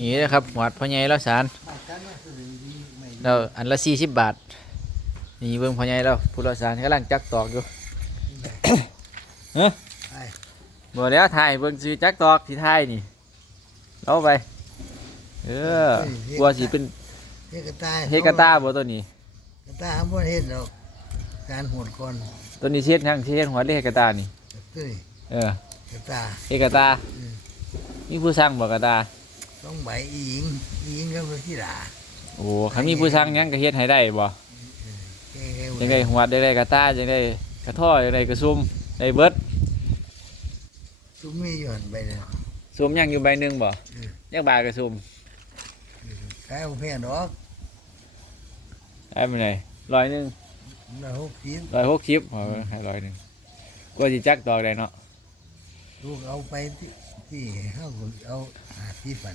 นี่นะครับหวดพ่อใหญ่แล้วสารเราอันละ40 บาทนี่เบิ่งพ่อใหญ่แล้วผู้ละสารกำลังจักตอกอยู่ เฮ้ยบ่แล้วถ่ายเบิ่งซื้อจักตอกที่ถ่ายนี่เอาไปกลัวสิเป็นเฮกาตาบ่ตัวนี้กาตาทำบ่เฮ็ดหรอกการโหดก่อนตัวนี้เช็ดยังเช็ดหัวเรียกกาตานี่ตุ้ยกาตาเอกาตามีผู้สร้างบอกกาตาต้องใบอีหญิงก็เป็นที่ด่าโอ้เขามีผู้สร้างยังกระเฮ็ดให้ได้บ่จังได้หัวได้กาตาจังได้กระท่อจังได้กระซุ่มได้เบิดซุ่มมีอยู่หันใบนึงซุ่มยังอยู่ใบหนึ่งบ่ยังบาทกระซุ่มขายแพงดอกได้มาไหน100 160ให้100กว่าสิจักตอกได้เนาะลูกเอาไปที่เฮาเอาที่ฝัน